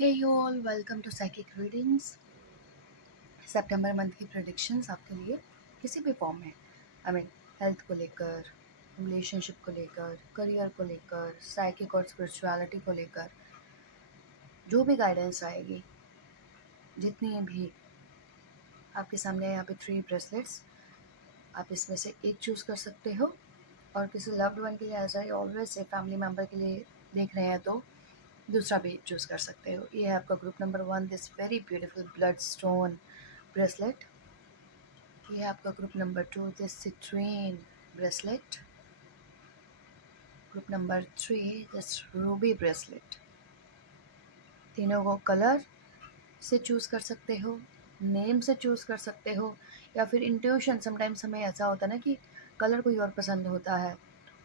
Hey you all, welcome to psychic readings. सितंबर month की predictions आपके लिए किसी भी फॉर्म में, हेल्थ को लेकर, रिलेशनशिप को लेकर, करियर को लेकर, साइकिक और स्पिरिचुअलिटी को लेकर जो भी गाइडेंस आएगी, जितनी भी आपके सामने है यहाँ पे 3 ब्रेसलेट्स, आप इसमें से एक चूज़ कर सकते हो। और किसी लव्ड वन के लिए, as I always say, family member के लिए देख रहे हैं तो दूसरा भी चूज़ कर सकते हो। ये है आपका group number 1, this very beautiful blood stone bracelet. ये है आपका group number 2, this citrine bracelet. Group number 3, this ruby bracelet. तीनों को कलर से चूज़ कर सकते हो, नेम से चूज़ कर सकते हो, या फिर इंट्यूशन। समटाइम्स हमें ऐसा होता है ना कि कलर कोई और पसंद होता है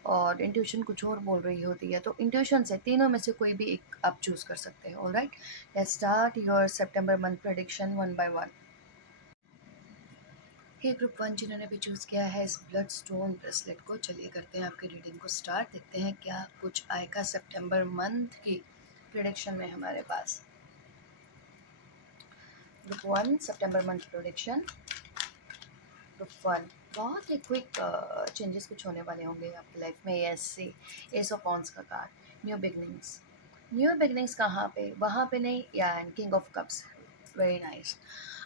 और इंट्यूशन कुछ और बोल रही होती है, तो इंट्यूशन से तीनों में से कोई भी एक आप चूज़ कर सकते हो। Alright, let's start your September month prediction one by one. Hey group 1 जिन्होंने भी चूज़ किया है इस ब्लड स्टोन ब्रेसलेट को, चलिए करते हैं आपकी रीडिंग को स्टार्ट। देखते हैं क्या कुछ आएगा सितंबर मंथ की प्रेडिक्शन में हमारे पास। ग्रुप 1 सितंबर मंथ प्रेडिक्शन। ग्रुप 1, बहुत ही क्विक चेंजेस कुछ होने वाले होंगे आपकी लाइफ में। एस से एस ऑफ वॉन्ड्स का card, new beginnings. New beginnings कहाँ पे? वहाँ पे नहीं, या king of cups, very nice.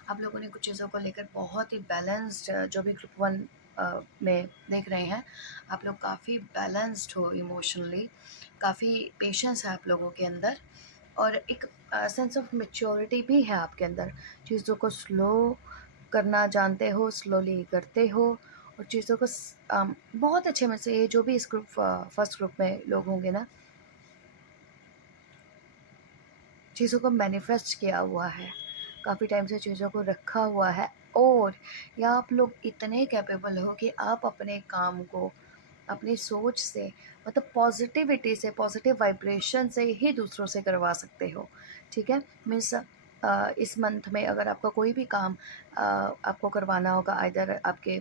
आप लोगों ने कुछ चीज़ों को लेकर बहुत ही बैलेंस्ड, जो भी ग्रुप 1 में देख रहे हैं, आप लोग काफ़ी बैलेंस्ड हो इमोशनली, काफ़ी पेशेंस है आप लोगों के अंदर, और एक सेंस ऑफ मैच्योरिटी भी है आपके अंदर। चीज़ों को स्लो करना जानते हो, स्लोली करते हो, और चीज़ों को बहुत अच्छे में से, ये जो भी इस ग्रुप फर्स्ट ग्रुप में लोग होंगे ना, चीज़ों को मैनिफेस्ट किया हुआ है, काफ़ी टाइम से चीज़ों को रखा हुआ है, और या आप लोग इतने कैपेबल हो कि आप अपने काम को अपनी सोच से, मतलब पॉजिटिविटी से, पॉजिटिव वाइब्रेशन से ही दूसरों से करवा सकते हो। ठीक है, मीन्स इस मंथ में अगर आपका कोई भी काम आपको करवाना होगा, आइदर आपके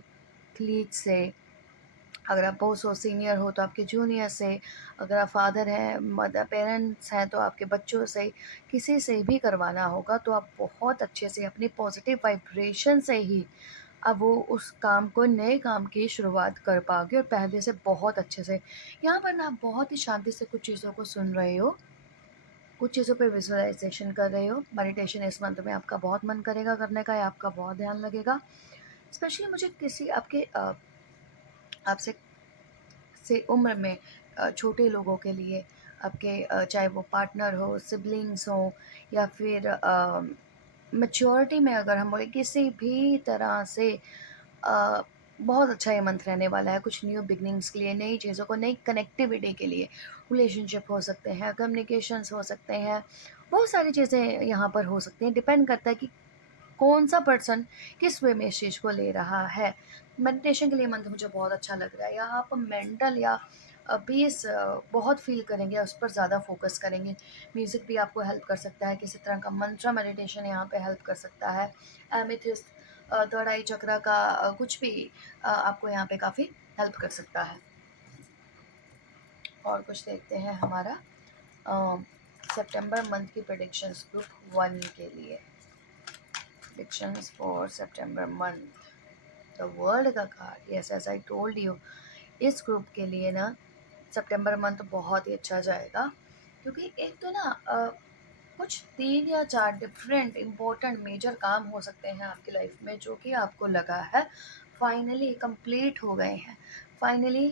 क्लीग से, अगर आप बॉस हो, सीनियर हो तो आपके जूनियर से, अगर आप फादर हैं, मदर, पेरेंट्स हैं तो आपके बच्चों से, किसी से भी करवाना होगा, तो आप बहुत अच्छे से अपनी पॉजिटिव वाइब्रेशन से ही अब वो उस काम को, नए काम की शुरुआत कर पाओगे, और पहले से बहुत अच्छे से। यहाँ पर ना आप बहुत ही शांति से कुछ चीज़ों को सुन रहे हो, कुछ चीज़ों पे विजुअलाइजेशन कर रहे हो। मेडिटेशन इस मंथ में आपका बहुत मन करेगा करने का, या आपका बहुत ध्यान लगेगा। स्पेशली मुझे किसी आपके आपसे से उम्र में छोटे लोगों के लिए, आपके चाहे वो पार्टनर हो, सिबलिंग्स हो, या फिर मैच्योरिटी में अगर हम बोले किसी भी तरह से, अ, बहुत अच्छा ये मंथ रहने वाला है कुछ न्यू बिगनिंग्स के लिए, नई चीज़ों को, नई कनेक्टिविटी के लिए। रिलेशनशिप हो सकते हैं, कम्युनिकेशंस हो सकते हैं, बहुत सारी चीज़ें यहाँ पर हो सकती हैं। डिपेंड करता है कि कौन सा पर्सन किस वे में इस चीज़ को ले रहा है। मेडिटेशन के लिए मंत्र मुझे बहुत अच्छा लग रहा है, या आप मेंटल या पीस बहुत फील करेंगे, उस पर ज़्यादा फोकस करेंगे। म्यूज़िक भी आपको हेल्प कर सकता है, किसी तरह का मंत्र मेडिटेशन यहाँ पे हेल्प कर सकता है। एमेथिस्ट, थर्ड आई चक्रा का कुछ भी आपको यहाँ पे काफ़ी हेल्प कर सकता है। और कुछ देखते हैं हमारा सितंबर मंथ की प्रेडिक्शंस ग्रुप 1 के लिए। predictions for September month. The world का card, yes, as I told you, इस ग्रुप के लिए ना सितंबर मंथ बहुत ही अच्छा जाएगा, क्योंकि एक तो ना कुछ 3 या 4 डिफरेंट इम्पोर्टेंट मेजर काम हो सकते हैं आपकी लाइफ में, जो कि आपको लगा है फाइनली कंप्लीट हो गए हैं, फाइनली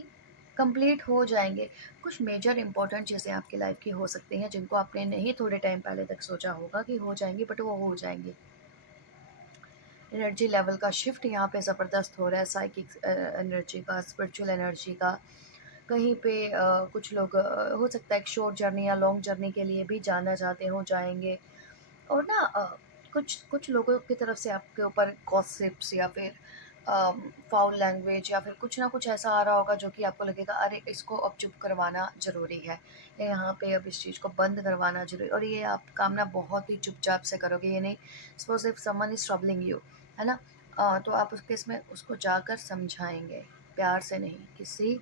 कंप्लीट हो जाएंगे। कुछ मेजर इंपॉर्टेंट चीज़ें आपकी लाइफ की हो सकती हैं, जिनको आपने नहीं थोड़े टाइम पहले तक सोचा होगा कि हो जाएंगी, बट वो हो जाएंगी। एनर्जी लेवल का शिफ्ट यहाँ पे ज़बरदस्त हो रहा है, साइकिक एनर्जी का, स्पिरिचुअल एनर्जी का। कहीं पे कुछ लोग हो सकता है एक शॉर्ट जर्नी या लॉन्ग जर्नी के लिए भी जाना चाहते हो, जाएंगे। और ना कुछ कुछ लोगों की तरफ से आपके ऊपर गॉसिप्स, या फिर फाउल लैंग्वेज, या फिर कुछ ना कुछ ऐसा आ रहा होगा जो कि आपको लगेगा अरे इसको अब चुप करवाना ज़रूरी है, या यहाँ पे अब इस चीज़ को बंद करवाना ज़रूरी, और ये आप काम ना बहुत ही चुपचाप से करोगे। ये नहीं, suppose if someone is troubling you, है ना, तो आप उसके इसमें उसको जाकर समझाएंगे, प्यार से नहीं, किसी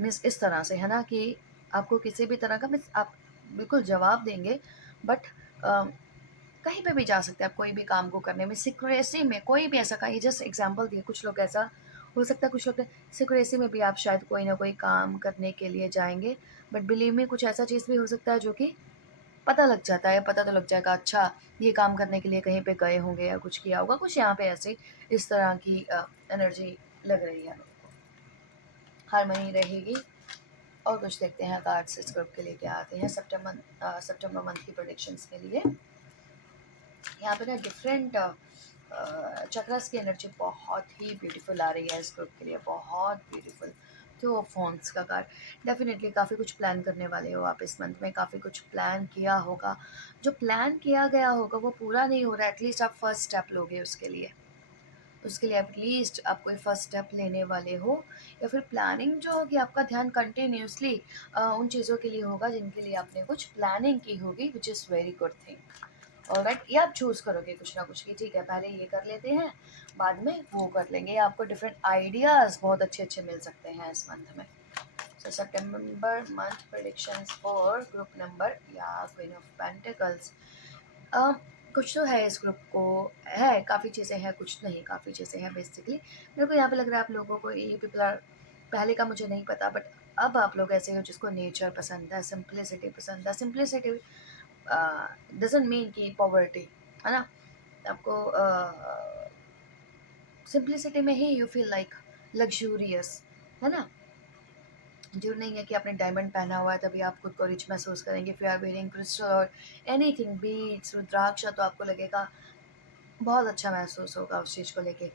मिस इस तरह से, है ना, कि आपको किसी भी तरह का मिस आप बिल्कुल जवाब देंगे, बट कहीं पे भी जा सकते हैं आप कोई भी काम को करने में, सिक्रेसी में कोई भी ऐसा का, ये जस्ट एग्जांपल दिए, कुछ लोग ऐसा हो सकता है, कुछ लोग सिक्रेसी में भी आप शायद कोई ना कोई काम करने के लिए जाएंगे, बट बिलीव में कुछ ऐसा चीज़ भी हो सकता है जो कि पता लग जाता है, पता तो लग जाएगा, अच्छा ये काम करने के लिए कहीं पे गए होंगे या कुछ किया होगा, कुछ यहाँ पे ऐसे इस तरह की एनर्जी लग रही है मेरे को, हारमनी रहेगी। और कुछ देखते हैं कार्ड्स इस ग्रुप के लिए क्या आते हैं सितंबर मंथ की प्रोडिक्शंस के लिए। यहाँ पे ना डिफरेंट चक्रास की एनर्जी बहुत ही ब्यूटीफुल आ रही है इस ग्रुप के लिए, बहुत ब्यूटीफुल। तो फोन्स का कार्ड, डेफिनेटली काफ़ी कुछ प्लान करने वाले हो आप इस मंथ में, काफ़ी कुछ प्लान किया होगा, जो प्लान किया गया होगा वो पूरा नहीं हो रहा, एटलीस्ट आप फर्स्ट स्टेप लोगे उसके लिए, उसके लिए एटलीस्ट आप कोई फर्स्ट स्टेप लेने वाले हो, या फिर प्लानिंग जो होगी आपका ध्यान कंटिन्यूसली उन चीज़ों के लिए होगा जिनके लिए आपने कुछ प्लानिंग की होगी, which is very good thing. Alright, ये आप चूज़ करोगे कुछ ना कुछ कि ठीक है पहले ये कर लेते हैं, बाद में वो कर लेंगे, आपको डिफरेंट आइडियाज़ बहुत अच्छे अच्छे मिल सकते हैं इस मंथ में। सो सितंबर month predictions for group number या क्वीन ऑफ पेंटिकल्स। कुछ तो है इस ग्रुप को, है काफ़ी चीज़ें हैं, कुछ नहीं काफ़ी चीज़ें हैं बेसिकली। मेरे को यहाँ पे लग रहा है आप लोगों को ये पीपल आर, पहले का मुझे नहीं पता बट अब आप लोग ऐसे हो जिसको नेचर पसंद है, सिंप्लिसिटी पसंद है। सिंप्लिसिटी डजंट मीन कि पॉवर्टी, है ना, आपको सिंप्लिसिटी में ही यू फील लाइक लग्जूरियस, है ना। जरूर नहीं है कि आपने डायमंड पहना हुआ है तभी आप खुद को रिच महसूस करेंगे, फिर आप वेयरिंग क्रिस्टल और एनीथिंग बीट्स रुद्राक्ष तो आपको लगेगा बहुत अच्छा महसूस होगा उस चीज़ को लेके।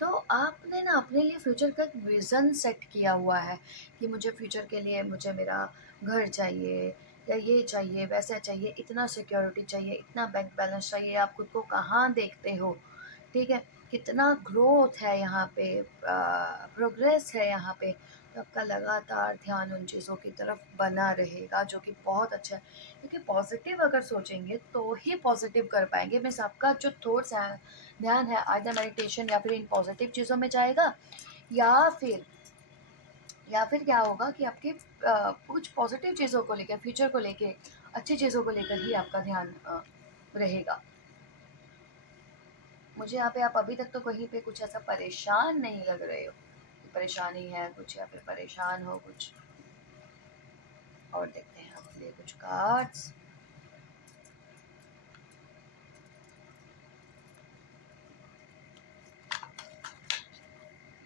तो आपने ना अपने लिए फ्यूचर का एक विज़न सेट किया हुआ है कि मुझे फ्यूचर के लिए मुझे मेरा घर चाहिए, या ये चाहिए, वैसा चाहिए, इतना सिक्योरिटी चाहिए, इतना बैंक बैलेंस चाहिए, आप खुद को कहाँ देखते हो, ठीक है? कितना ग्रोथ है यहाँ पे, प्रोग्रेस है यहाँ पे, तो आपका लगातार ध्यान उन चीज़ों की तरफ बना रहेगा जो कि बहुत अच्छा है। क्योंकि पॉज़िटिव अगर सोचेंगे तो ही पॉज़िटिव कर पाएँगे, मीन्स आपका जो थॉट्स हैं, ध्यान है आइदर मेडिटेशन या फिर इन पॉजिटिव चीज़ों में जाएगा, या फिर क्या होगा कि आपके कुछ पॉजिटिव चीज़ों को लेकर, फ्यूचर को लेके, अच्छी चीज़ों को लेकर ही आपका ध्यान रहेगा। मुझे यहाँ पे आप अभी तक तो कहीं पे कुछ ऐसा परेशान नहीं लग रहे हो कि परेशानी है कुछ, या फिर परेशान हो कुछ। और देखते हैं आपके लिए कुछ कार्ड्स।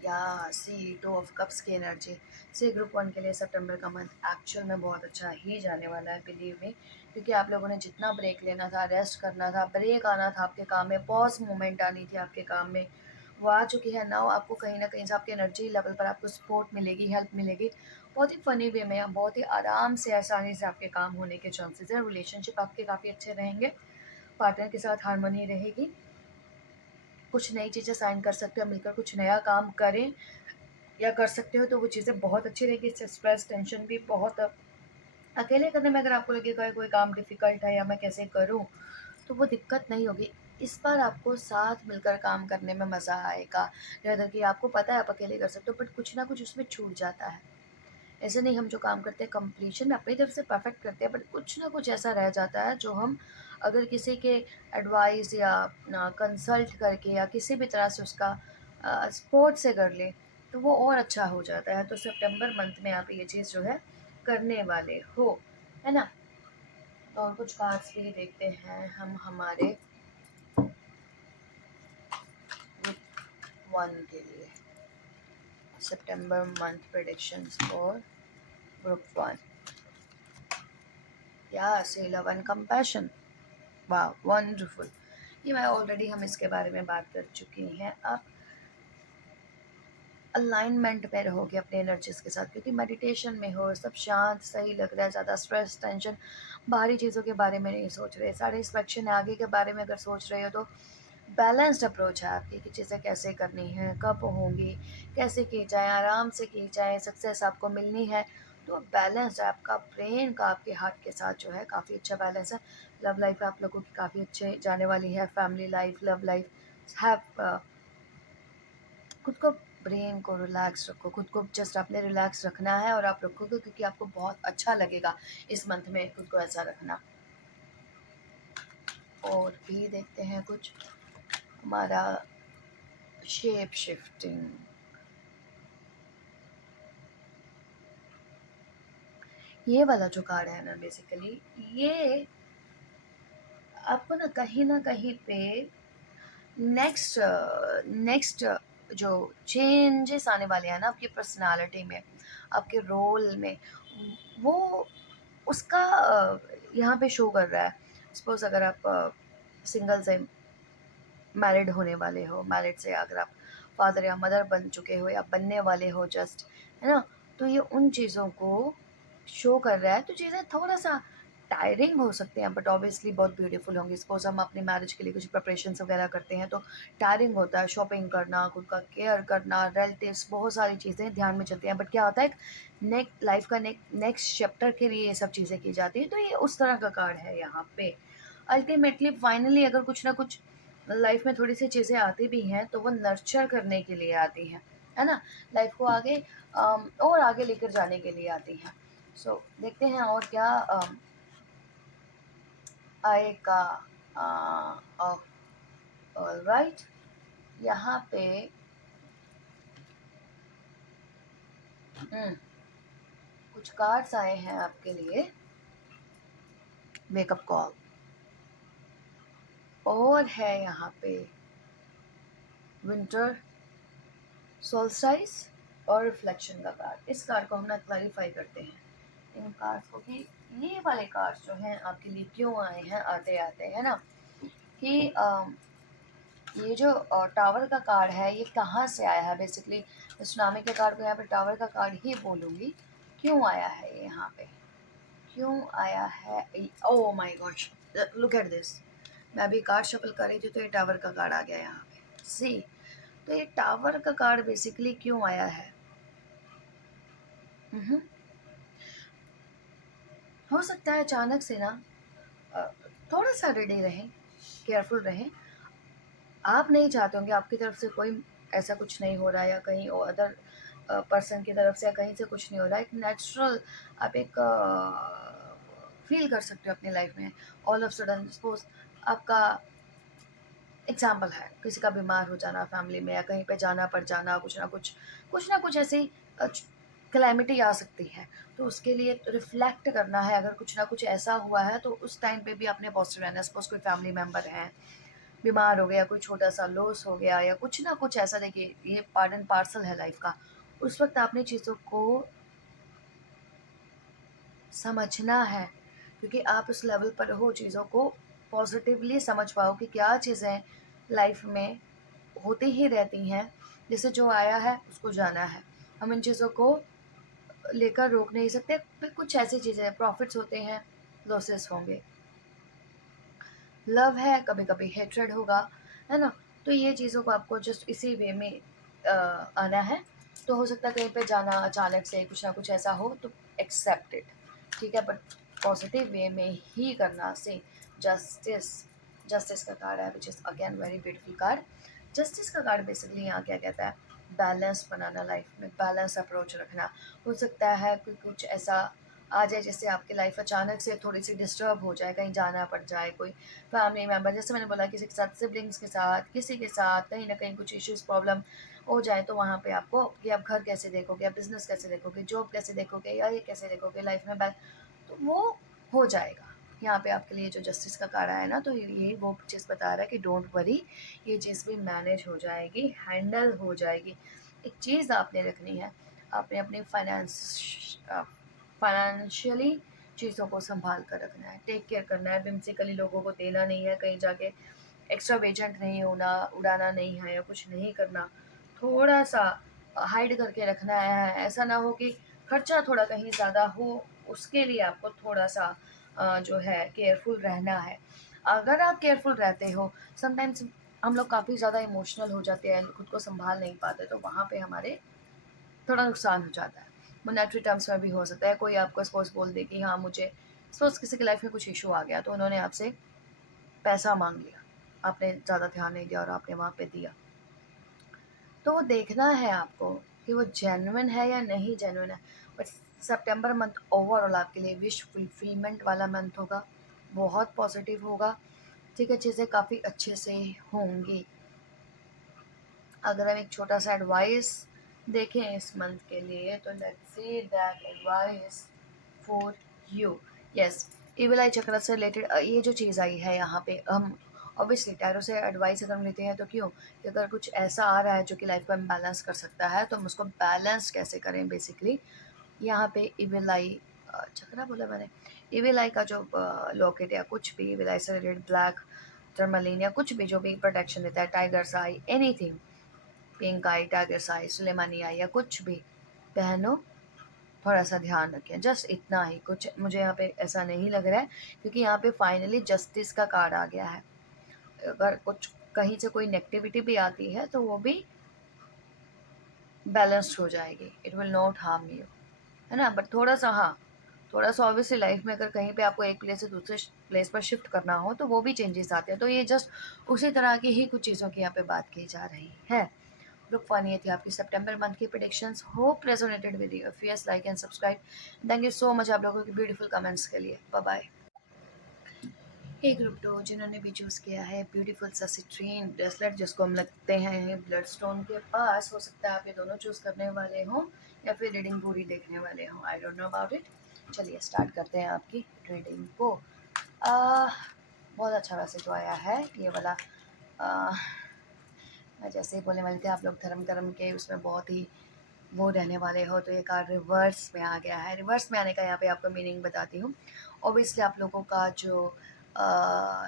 या सी टू ऑफ कप्स की एनर्जी, सी ग्रुप वन के लिए सितंबर का मंथ एक्चुअल में बहुत अच्छा ही जाने वाला है, बिलीव में। क्योंकि आप लोगों ने जितना ब्रेक लेना था, रेस्ट करना था, ब्रेक आना था आपके काम में, पॉज मोमेंट आनी थी आपके काम में, वो आ चुकी है। नाउ आपको कहीं ना कहीं से आपके एनर्जी लेवल पर आपको सपोर्ट मिलेगी, हेल्प मिलेगी, बहुत ही फनी वे में, बहुत ही आराम से, आसानी से आपके काम होने के चांसेस है। रिलेशनशिप आपके काफ़ी अच्छे रहेंगे, पार्टनर के साथ हारमोनी रहेगी, कुछ नई चीज़ें साइन कर सकते हो, मिलकर कुछ नया काम करें या कर सकते हो तो वो चीज़ें बहुत अच्छी रहेगी। इससे स्ट्रेस टेंशन भी बहुत, अकेले करने में अगर आपको लगेगा कोई काम डिफ़िकल्ट है या मैं कैसे करूँ, तो वो दिक्कत नहीं होगी। इस बार आपको साथ मिलकर काम करने में मज़ा आएगा। rather कि आपको पता है आप अकेले कर सकते हो बट कुछ ना कुछ उसमें छूट जाता है। ऐसे नहीं, हम जो काम करते हैं कंप्लीशन में अपनी तरफ से परफेक्ट करते हैं, बट कुछ ना कुछ ऐसा रह जाता है जो हम अगर किसी के एडवाइस या कंसल्ट करके या किसी भी तरह से उसका सपोर्ट से कर ले तो वो और अच्छा हो जाता है। तो सितंबर मंथ में आप ये चीज़ जो है करने वाले हो, है ना। और कुछ कार्ड्स भी देखते हैं हम हमारे ग्रुप वन के लिए, सितंबर month predictions for group one. या सी लव एंड कंपैशन, वाह वंडरफुल। ये मैं ऑलरेडी हम इसके बारे में बात कर चुकी हैं। आप अलाइनमेंट में रहोगे अपने एनर्जीज के साथ, क्योंकि मेडिटेशन में हो, सब शांत सही लग रहा है, ज़्यादा स्ट्रेस टेंशन बाहरी चीज़ों के बारे में नहीं सोच रहे, सेटिस्फेक्शन आगे के बारे में अगर सोच रहे हो तो बैलेंस्ड अप्रोच है आपकी कि चीज़ें कैसे करनी है, कब होंगी, कैसे की जाए, आराम से की जाए, सक्सेस आपको मिलनी है। तो बैलेंस है आपका ब्रेन का आपके हार्ट के साथ जो है काफ़ी अच्छा बैलेंस है। लव लाइफ आप लोगों की काफ़ी अच्छे जाने वाली है, family life, love life have, खुद को, ब्रेन को रिलैक्स रखो, खुद को जस्ट आपने रिलैक्स रखना है और आप रखोगे क्योंकि आपको बहुत अच्छा लगेगा इस मंथ में खुद को ऐसा रखना। और भी देखते हैं कुछ हमारा शेप शिफ्टिंग। ये वाला जो कार्ड है ना, बेसिकली ये आपको ना कहीं पे नेक्स्ट नेक्स्ट जो चेंजेस आने वाले हैं ना आपकी पर्सनालिटी में, आपके रोल में, वो उसका यहाँ पे शो कर रहा है। सपोज अगर आप सिंगल से मैरिड होने वाले हो, मैरिड से अगर आप फादर या मदर बन चुके हो या बनने वाले हो जस्ट, है ना, तो ये उन चीज़ों को शो कर रहा है। तो चीज़ें थोड़ा सा टायरिंग हो सकते हैं बट ऑब्वियसली बहुत ब्यूटीफुल होंगी। सपोज हम अपनी मैरिज के लिए कुछ प्रिपरेशन वगैरह करते हैं तो टायरिंग होता है, शॉपिंग करना, खुद का केयर करना, रिलेटिव्स, बहुत सारी चीज़ें ध्यान में चलती हैं। बट क्या होता है, लाइफ का नेक्स्ट चैप्टर के लिए ये सब चीज़ें की जाती है। तो ये उस तरह का कार्ड है यहाँ पे। अल्टीमेटली फाइनली अगर कुछ ना कुछ लाइफ में थोड़ी सी चीज़ें आती भी हैं तो वो नर्चर करने के लिए आती हैं, है ना, लाइफ को आगे और आगे लेकर जाने के लिए आती हैं। सो देखते हैं और क्या आएगा। ऑलराइट, यहाँ पे हम्म, कुछ कार्ड्स आए हैं आपके लिए। वेकअप कॉल, और है यहाँ पे विंटर सोल्स्टाइस और रिफ्लेक्शन का कार्ड। इस कार्ड को हम ना क्लैरिफाई करते हैं इन कार्ड्स को कि ये वाले कार्ड्स जो हैं आपके लिए क्यों आए हैं आते आते, है ना, कि ये जो टावर का कार्ड है ये कहाँ से आया है। बेसिकली सुनामी के कार्ड को यहाँ पे टावर का कार्ड ही बोलूँगी। क्यों आया है ये यहाँ पे, क्यों आया है? Oh my gosh, look at this. मैं अभी कार्ड शफल कर रही थी तो ये टावर का कार्ड आ गया यहाँ पे, सी। तो ये टावर का कार्ड बेसिकली क्यों आया है? मम्हम। हो सकता है अचानक से ना अ, थोड़ा सा रेडी रहें, केयरफुल रहें। आप नहीं चाहते होंगे आपकी तरफ से कोई ऐसा कुछ नहीं हो रहा है या कहीं अदर पर्सन की तरफ से या कहीं से कुछ नहीं हो रहा है। एक नेचुरल आप एक फील कर सकते हो अपनी लाइफ में। ऑल ऑफ सडन सपोज आपका एग्जाम्पल है किसी का बीमार हो जाना फैमिली में, या कहीं पे जाना पड़ जाना, कुछ ना कुछ ऐसी क्लैमिटी आ सकती है। तो उसके लिए रिफ्लेक्ट करना है। अगर कुछ ना कुछ ऐसा हुआ है तो उस टाइम पे भी अपने पॉजिटिव रहना है। सपोज कोई फैमिली मेम्बर है, बीमार हो गया, कोई छोटा सा लॉस हो गया या कुछ ना कुछ ऐसा, देखिए ये पार्ट एंड पार्सल है लाइफ का। उस वक्त आपने चीज़ों को समझना है, क्योंकि आप उस लेवल पर हो चीज़ों को पॉजिटिवली समझ पाओ कि क्या चीज़ें लाइफ में होती ही रहती हैं। जैसे जो आया है उसको जाना है, हम इन चीज़ों को लेकर रोक नहीं सकते। फिर कुछ ऐसी चीज़ें प्रॉफिट्स होते हैं, लॉसेस होंगे, लव है कभी कभी हेट्रेड होगा, है ना। तो ये चीज़ों को आपको जस्ट इसी वे में आना है। तो हो सकता है कहीं पे जाना अचानक से कुछ ना कुछ ऐसा हो तो एक्सेप्ट इट, ठीक है, बट पॉजिटिव वे में ही करना। से जस्टिस, जस्टिस का कार्ड है which is again very beautiful card. Justice का कार्ड बेसिकली यहाँ क्या कहता है, बैलेंस बनाना, लाइफ में बैलेंस अप्रोच रखना। हो सकता है कि कुछ ऐसा आ जाए जैसे आपकी लाइफ अचानक से थोड़ी सी डिस्टर्ब हो जाए, कहीं जाना पड़ जाए, कोई फैमिली मेम्बर, जैसे मैंने बोला किसी के साथ, सिबलिंग्स के साथ, किसी के साथ कहीं ना कहीं कुछ इश्यूज प्रॉब्लम हो जाए, तो वहाँ पे आपको कि आप घर कैसे देखोगे, आप बिजनेस कैसे देखोगे, जॉब कैसे देखोगे, या ये कैसे देखोगे लाइफ में तो वो हो जाएगा। यहाँ पे आपके लिए जो जस्टिस का कार्ड आया ना, तो ये वो चीज़ बता रहा है कि डोंट वरी, ये चीज़ भी मैनेज हो जाएगी, हैंडल हो जाएगी। एक चीज़ आपने रखनी है, आपने अपनी फाइनेंशियली चीज़ों को संभाल कर रखना है, टेक केयर करना है। विम्सिकली लोगों को देना नहीं है, कहीं जाके एक्स्ट्रा वेजेंट नहीं होना, उड़ाना नहीं है या कुछ नहीं करना। थोड़ा सा हाइड करके रखना है, ऐसा ना हो कि खर्चा थोड़ा कहीं ज़्यादा हो, उसके लिए आपको थोड़ा सा जो है केयरफुल रहना है। अगर आप केयरफुल रहते हो, समटाइम्स हम लोग काफ़ी ज़्यादा इमोशनल हो जाते हैं, खुद को संभाल नहीं पाते, तो वहाँ पे हमारे थोड़ा नुकसान हो जाता है। मोनेटरी टर्म्स में भी हो सकता है, कोई आपको सपोज़ बोल दे कि हाँ मुझे, सपोज़ किसी की लाइफ में कुछ इशू आ गया तो उन्होंने आपसे पैसा माँग लिया, आपने ज़्यादा ध्यान नहीं दिया और आपने वहाँ पे दिया। तो वो देखना है आपको कि वो जेन्युइन है या नहीं जेन्युइन है। बट सितंबर मंथ ओवरऑल आपके लिए विश फुलफिलमेंट वाला मंथ होगा, बहुत पॉजिटिव होगा। ठीक है, चीज़ें काफ़ी अच्छे से होंगी। अगर हम एक छोटा सा एडवाइस देखें इस मंथ के लिए, तो let's see that advice for you. Yes, evil eye चक्र से रिलेटेड ये जो चीज़ आई है यहाँ पे, हम ऑब्वियसली टैरो से एडवाइस अगर हम लेते हैं तो क्यों, कि अगर कुछ ऐसा आ रहा है जो कि लाइफ को बैलेंस कर सकता है, तो हम उसको बैलेंस कैसे करें बेसिकली। यहाँ पे इविल आई चक्रा बोला मैंने, इविल आई का जो लॉकेट या कुछ भी इविल आई से रिलेटेड, ब्लैक टर्मलिन या कुछ भी जो भी प्रोटेक्शन देता है, टाइगर्स आई, एनीथिंग, पिंक आई, टाइगर्स आई, सुलेमानी आई या कुछ भी, बहनों थोड़ा सा ध्यान रखें। जस्ट इतना ही, कुछ मुझे यहाँ पे ऐसा नहीं लग रहा है, क्योंकि यहाँ पे फाइनली जस्टिस का कार्ड आ गया है। अगर कुछ कहीं से कोई नेगेटिविटी भी आती है तो वो भी बैलेंस्ड हो जाएगी, it will not harm you, है ना। बट थोड़ा सा, हाँ, थोड़ा सा ऑब्वियसली लाइफ में अगर कहीं पे आपको एक प्लेस से दूसरे प्लेस पर शिफ्ट करना हो तो वो भी चेंजेस आते हैं। तो ये जस्ट उसी तरह की ही कुछ चीज़ों की यहाँ पे बात की जा रही है। ग्रुप वन ये थी आपकी सितंबर मंथ की predictions. Hope resonated with you. If yes, like and subscribe. Thank you so much आप लोगों के ब्यूटीफुल कमेंट्स के लिए। Bye bye. Hey group two, जिन्होंने भी चूज़ किया है ब्यूटीफुल सा सिट्रीन ब्रेसलेट, जिसको हम लगते हैं ब्लड स्टोन के पास, हो सकता है आप ये दोनों चूज़ करने वाले हों या फिर रीडिंग पूरी देखने वाले हों, I don't know about it. चलिए स्टार्ट करते हैं आपकी रीडिंग को। बहुत अच्छा वैसे जो आया है ये वाला। आ, मैं जैसे ही बोलने वाली थी, आप लोग धर्म कर्म के उसमें बहुत ही वो रहने वाले हो, तो ये कार्ड रिवर्स में आ गया है। रिवर्स में आने का यहाँ पे आपको मीनिंग बताती हूँ। ऑब्वियसली आप लोगों का जो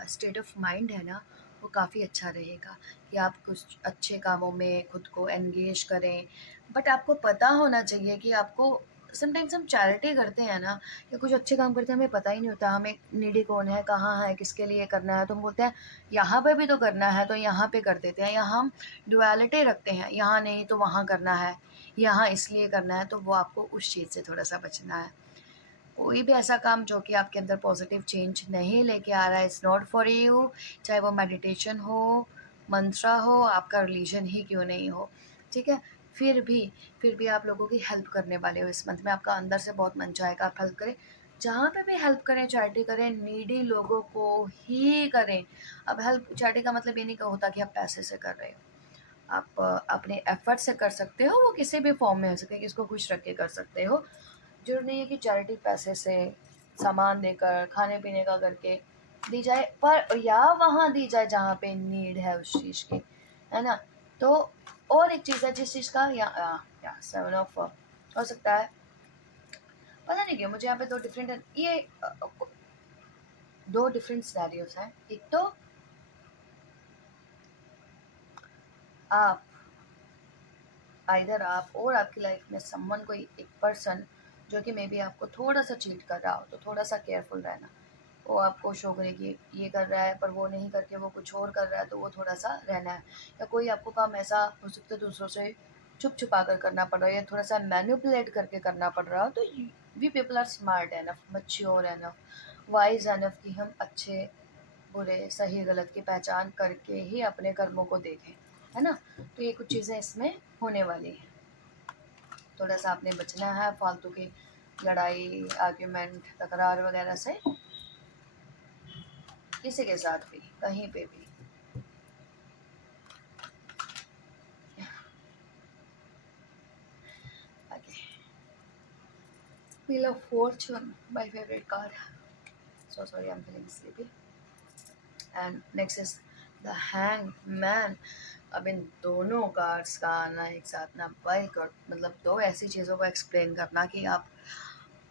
स्टेट ऑफ माइंड है ना, वो काफ़ी अच्छा रहेगा कि आप कुछ अच्छे कामों में खुद को एंगेज करें। बट आपको पता होना चाहिए कि आपको, समटाइम्स हम चैरिटी करते हैं ना, या कुछ अच्छे काम करते हैं, हमें पता ही नहीं होता हमें नीडी कौन है, कहाँ है, किसके लिए करना है। तो हम बोलते हैं यहाँ पे भी तो करना है, तो यहाँ पे कर देते हैं। यहाँ हम डुअलिटी रखते हैं, यहाँ नहीं तो वहाँ करना है, यहाँ इसलिए करना है। तो वो आपको उस चीज़ से थोड़ा सा बचना है। कोई भी ऐसा काम जो कि आपके अंदर पॉजिटिव चेंज नहीं लेके आ रहा है, इज़ नॉट फॉर यू। चाहे वो मेडिटेशन हो, मंत्रा हो, आपका रिलीजन ही क्यों नहीं हो, ठीक है। फिर भी आप लोगों की हेल्प करने वाले हो इस मंथ में। आपका अंदर से बहुत मन चाहेगा आप हेल्प करें, जहाँ पे भी हेल्प करें, चैरिटी करें, नीडी लोगों को ही करें। अब हेल्प चैरिटी का मतलब ये नहीं होता कि आप पैसे से कर रहे हो, आप अपने एफर्ट से कर सकते हो। वो किसी भी फॉर्म में हो सकता है, किसको खुश रख के कर सकते हो। जरूरी नहीं है कि चैरिटी पैसे से, सामान देकर, खाने पीने का करके दी जाए, पर या वहाँ दी जाए जहाँ पे नीड है उस चीज़ की, है ना। तो और एक चीज़ है जिस चीज़ का या 7 ऑफ हो सकता है, पता नहीं क्यों मुझे यहाँ पे दो डिफरेंट सिनेरियोस हैं। एक तो आप, आइदर आप और आपकी लाइफ में समवन, कोई एक पर्सन जो कि मे बी आपको थोड़ा सा चीट कर रहा हो, तो थोड़ा सा केयरफुल रहना। वो आपको शो करे कि ये कर रहा है, पर वो नहीं करके वो कुछ और कर रहा है, तो वो थोड़ा सा रहना है। या कोई आपको काम ऐसा हो सकता है दूसरों से छुप छुपा कर करना पड़ रहा है, या थोड़ा सा मैनिपुलेट करके करना पड़ रहा हो। तो we people are smart enough, mature enough, wise enough कि हम अच्छे बुरे सही गलत की पहचान करके ही अपने कर्मों को देखें, है ना। तो ये कुछ चीज़ें इसमें होने वाली हैं। थोड़ा सा आपने बचना है फालतू की लड़ाई, आर्ग्यूमेंट, तकरार वगैरह से, किसी के साथ भी, कहीं पे भी। आगे, Wheel of Fortune, my favorite card. So sorry, I'm feeling sleepy. And next is the Hangman. अब इन दोनों कार्ड्स का आना एक साथ ना, बाई गॉड, मतलब दो ऐसी चीज़ों को एक्सप्लेन करना कि आप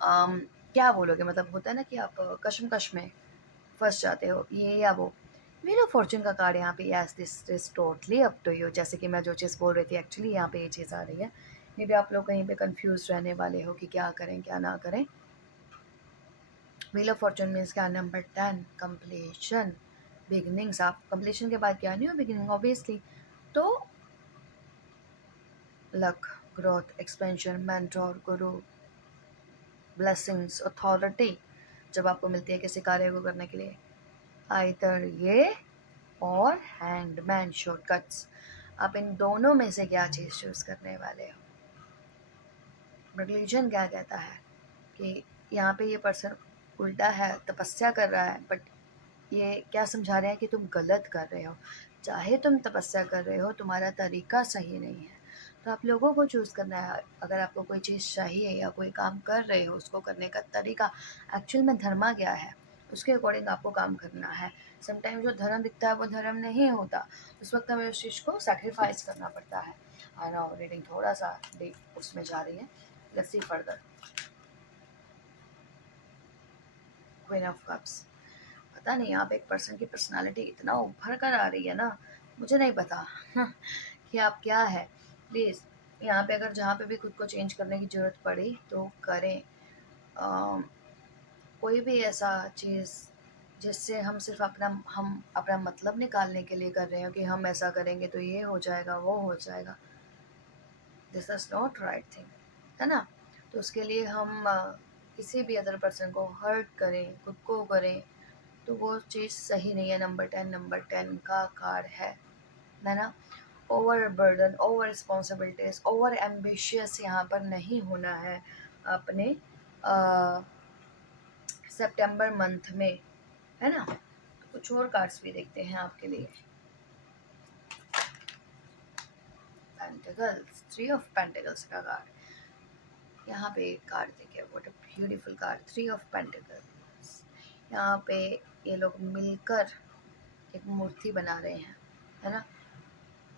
क्या बोलोगे। मतलब होता है ना कि आप कश्मकश में फंस जाते हो, ये या वो। व्हील ऑफ फॉर्चून का कार्ड यहाँ पे, yes this is totally up to you. जैसे कि मैं जो चीज़ बोल रही थी, एक्चुअली यहाँ पे ये चीज़ आ रही है। मे बी आप लोग कहीं पे कंफ्यूज रहने वाले हो कि क्या करें क्या ना करें। व्हील ऑफ फॉर्चून मीन्स क्या, नंबर 10, कंप्लीशन, बिगनिंग्स। आप कंप्लीशन के बाद क्या, न्यू बिगिनिंग ऑब्वियसली। तो लक, ग्रोथ, एक्सपेंशन, मेंटोर, गुरु, ब्लेसिंग्स, अथॉरिटी जब आपको मिलती है किसी कार्य को करने के लिए, आइदर ये और हैंगमैन, शॉर्टकट्स। आप इन दोनों में से क्या चीज़ चूज़ करने वाले हो। रिलीजन क्या कहता है कि यहाँ पे ये पर्सन उल्टा है, तपस्या कर रहा है, बट ये क्या समझा रहे हैं कि तुम गलत कर रहे हो। चाहे तुम तपस्या कर रहे हो, तुम्हारा तरीका सही नहीं है। तो आप लोगों को चूज़ करना है, अगर आपको कोई चीज़ चाहिए या कोई काम कर रहे हो, उसको करने का तरीका एक्चुअल में धर्मा क्या है, उसके अकॉर्डिंग आपको काम करना है। समटाइम जो धर्म दिखता है वो धर्म नहीं होता, उस वक़्त हमें उस चीज़ को सैक्रिफ़ाइस करना पड़ता है। आई नो रीडिंग थोड़ा-सा डीप उसमें जा रही है। Let's see further. Queen of cups. पता नहीं आप एक पर्सन की पर्सनालिटी इतना उभर कर आ रही है ना, मुझे नहीं पता कि आप क्या है। प्लीज़ यहाँ पे अगर जहाँ पे भी खुद को चेंज करने की ज़रूरत पड़ी तो करें। अम, कोई भी ऐसा चीज़ जिससे हम अपना मतलब निकालने के लिए कर रहे हो कि हम ऐसा करेंगे तो ये हो जाएगा, वो हो जाएगा, this is not right thing, है ना? तो उसके लिए हम किसी भी अदर पर्सन को हर्ट करें, खुद को करें, तो वो चीज़ सही नहीं है। नंबर 10 का कार्ड है ना? Over burden, over responsibilities, over ambitious यहाँ पर नहीं होना है अपने सितंबर मंथ में, है ना? तो कुछ और कार्ड्स भी देखते हैं आपके लिए। पेंटिकल्स, 3 ऑफ पेंटिकल्स का कार्ड यहाँ पे एक कार्ड देखिए, what a beautiful card, 3 of pentacles. यहाँ पे ये लोग मिलकर एक मूर्ति बना रहे हैं, है ना?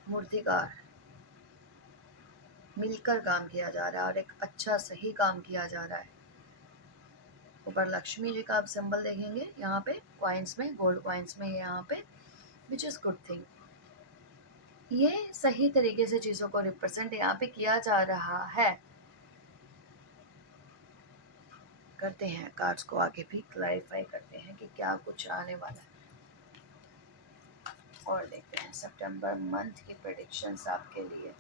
मूर्तिकार, मिलकर काम किया जा रहा है और एक अच्छा सही काम किया जा रहा है। ऊपर लक्ष्मी जी का आप सिंबल देखेंगे यहाँ पे कॉइन्स में, गोल्ड कॉइन्स में यहाँ पे, विच इज़ गुड थिंग। ये सही तरीके से चीज़ों को रिप्रेजेंट यहाँ पे किया जा रहा है। करते हैं कार्ड्स को आगे भी क्लैरिफाई करते हैं कि क्या कुछ आने वाला है, और देखते हैं सितंबर मंथ की प्रेडिक्शंस आपके लिए।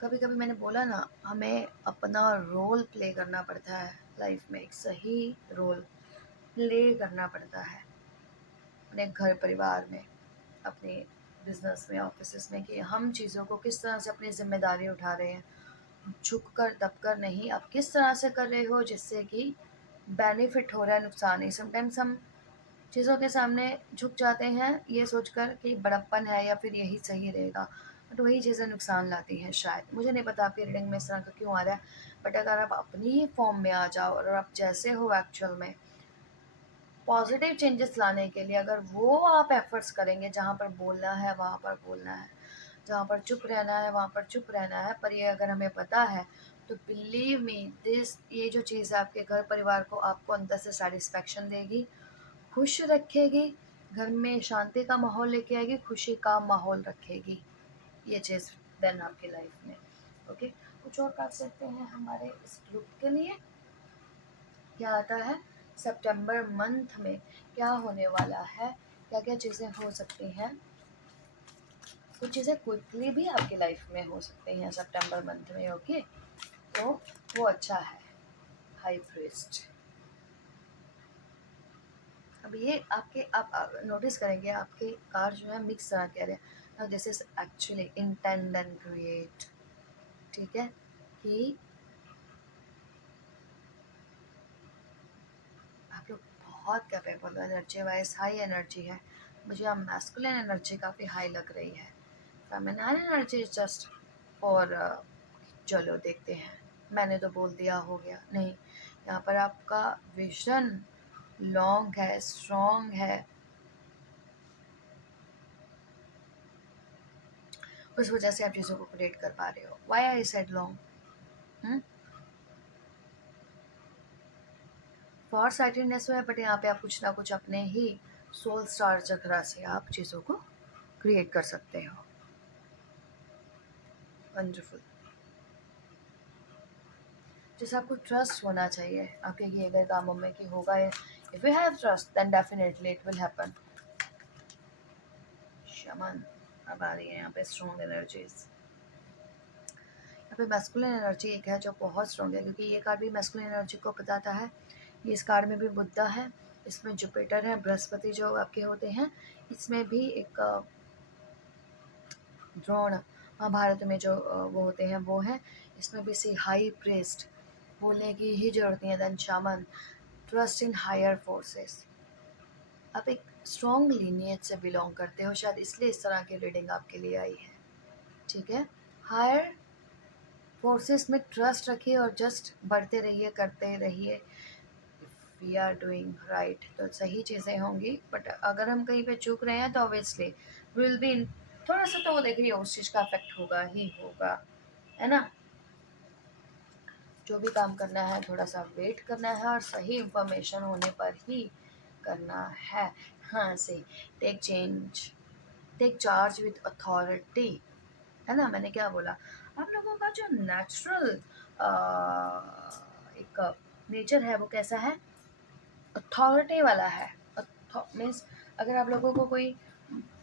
कभी कभी मैंने बोला ना, हमें अपना रोल प्ले करना पड़ता है लाइफ में, एक सही रोल प्ले करना पड़ता है अपने घर परिवार में, अपने बिजनेस में, ऑफिस में, कि हम चीज़ों को किस तरह से अपनी जिम्मेदारी उठा रहे हैं। झुक कर दब कर नहीं, आप किस तरह से कर रहे हो जिससे कि बेनिफिट हो रहा है, नुकसान नहीं। समटाइम्स हम चीज़ों के सामने झुक जाते हैं ये सोचकर कि बड़प्पन है या फिर यही सही रहेगा, बट वही चीज़ें नुकसान लाती हैं शायद। मुझे नहीं पता आपकी रीडिंग में इस तरह का क्यों आ रहा है, बट अगर आप अपनी ही फॉर्म में आ जाओ और आप जैसे हो एक्चुअल में, पॉजिटिव चेंजेस लाने के लिए अगर वो आप एफर्ट्स करेंगे, जहाँ पर बोलना है वहाँ पर बोलना है, जहाँ पर चुप रहना है वहाँ पर चुप रहना है, पर ये अगर हमें पता है तो बिलीव मी दिस, ये जो चीज़ है आपके घर परिवार को, आपको अंदर से सेटिस्फेक्शन देगी, खुश रखेगी, घर में शांति का माहौल लेके आएगी, खुशी का माहौल रखेगी ये चीज़ देन आपकी लाइफ में। ओके, कुछ और कर सकते हैं हमारे इस ग्रुप के लिए, क्या आता है सितंबर मंथ में, क्या होने वाला है, क्या क्या चीज़ें हो सकती हैं। कुछ चीज़ें क्विकली भी आपकी लाइफ में हो सकती हैं सितंबर मंथ में। ओके, तो वो अच्छा है। हाई प्रीस्ट, अब ये आपके, आप नोटिस करेंगे आपके कार जो है मिक्स तरह कह रहे हैं, this is actually intend and create, ठीक है, कि आप लोग बहुत कैपेबल हो, एनर्जी वाइज हाई एनर्जी है। मुझे अब मैस्कुलिन एनर्जी काफ़ी हाई लग रही है, feminine energy is just for चलो देखते हैं, मैंने तो बोल दिया हो गया, नहीं। यहाँ पर आपका विजन लॉन्ग है, स्ट्रॉन्ग है, उस वजह से आप चीज़ों को क्रिएट कर पा रहे हो। Why I said long, far sightedness में, बट यहाँ पे आप कुछ ना कुछ अपने ही सोल स्टार चक्रा से आप चीज़ों को क्रिएट कर सकते हो। वंडरफुल, जैसे आपको ट्रस्ट होना चाहिए आपके किए गए कामों में कि होगा, if you have trust then definitely it will happen. Shaman, अब आ रही है यहाँ पे स्ट्रॉन्ग एनर्जीज। यहाँ पे मैस्कुलिन एनर्जी एक है जो बहुत स्ट्रॉन्ग है, क्योंकि ये कार्ड भी मैस्कुलिन एनर्जी को बताता है। ये इस कार्ड में भी बुद्धा है, इसमें जुपिटर है, बृहस्पति जो आपके होते हैं, इसमें भी एक द्रोण, महाभारत में जो वो होते हैं वो है, इसमें भी सी हाई प्रेस्ट, बोलने की ही जरूरत नहीं है। Then shaman, trust in higher forces. आप एक स्ट्रॉन्ग लीनियज से बिलोंग करते हो, शायद इसलिए इस तरह की रीडिंग आपके लिए आई है। ठीक है, हायर फोर्सेस में ट्रस्ट रखिए और जस्ट बढ़ते रहिए, करते रहिए। वी आर डूइंग राइट, तो सही चीज़ें होंगी। बट अगर हम कहीं पे चूक रहे हैं तो ऑब्वियसली विल बी, थोड़ा सा तो देखिए उस चीज़ का इफेक्ट होगा ही होगा, है ना। जो भी काम करना है थोड़ा सा वेट करना है और सही इंफॉर्मेशन होने पर ही करना है। हाँ सही, take change, take charge with authority, है ना। मैंने क्या बोला, आप लोगों का जो नेचुरल एक नेचर है वो कैसा है, अथॉरिटी वाला है। मीन्स अगर आप लोगों को कोई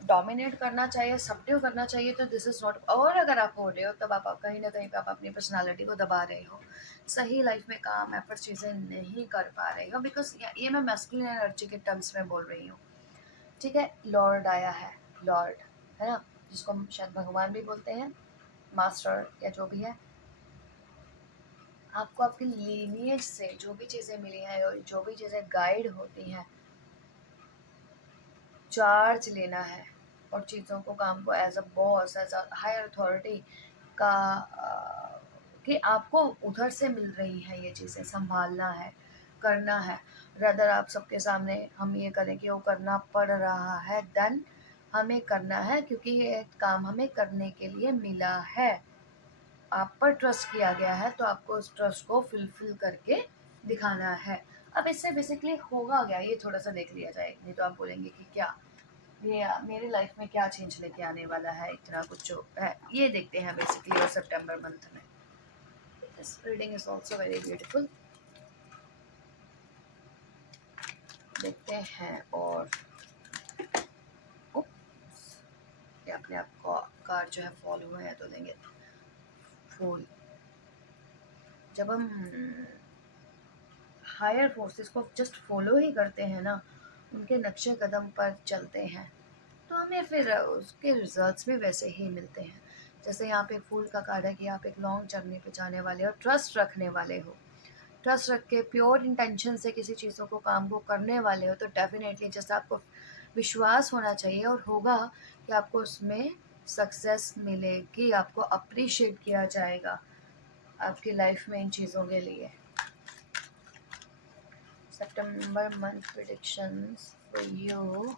डोमिनेट करना चाहिए, सबड्यू करना चाहिए, तो दिस इज़ नॉट। और अगर आप हो रहे हो तब आप कहीं ना कहीं पे आप अपनी पर्सनालिटी को दबा रहे हो, सही लाइफ में काम एफर्ट चीज़ें नहीं कर पा रहे हो, बिकॉज ये मैं मैस्कुलिन एनर्जी के टर्म्स में बोल रही हूँ। ठीक है, लॉर्ड आया है, लॉर्ड, है ना, जिसको हम शायद भगवान भी बोलते हैं, मास्टर या जो भी है। आपको आपके लीनिएज से जो भी चीज़ें मिली हैं और जो भी चीज़ें गाइड होती हैं, चार्ज लेना है और चीज़ों को, काम को as a boss, as a higher authority का कि आपको उधर से मिल रही है ये चीज़ें, संभालना है, करना है। रदर आप सबके सामने हम ये करें कि वो करना पड़ रहा है, देन हमें करना है क्योंकि ये काम हमें करने के लिए मिला है। आप पर ट्रस्ट किया गया है तो आपको उस ट्रस्ट को फुलफिल करके दिखाना है। अब इससे बेसिकली होगा क्या, ये थोड़ा सा देख लिया जाए, नहीं तो आप बोलेंगे कि क्या ये मेरी लाइफ में क्या चेंज लेके आने वाला है, इतना कुछ जो है ये देखते हैं बेसिकली। और सितंबर मंथ में this reading is also very beautiful, देखते हैं। और उप्स, ये अपने आप को कार्ड जो है फॉल हुए हैं तो देंगे फूल। जब हम हायर फोर्सेस को जस्ट फॉलो ही करते हैं ना, उनके नक्शे कदम पर चलते हैं, तो हमें फिर उसके रिजल्ट्स भी वैसे ही मिलते हैं। जैसे यहाँ पे फूल का कार्ड है कि आप एक लॉन्ग जर्नी पे जाने वाले हो, ट्रस्ट रखने वाले हो, ट्रस्ट रख के प्योर इंटेंशन से किसी चीज़ों को, काम को करने वाले हो, तो डेफिनेटली जैसे आपको विश्वास होना चाहिए और होगा कि आपको उसमें सक्सेस मिलेगी, आपको अप्रिशिएट किया जाएगा आपकी लाइफ में इन चीज़ों के लिए। September month predictions for you.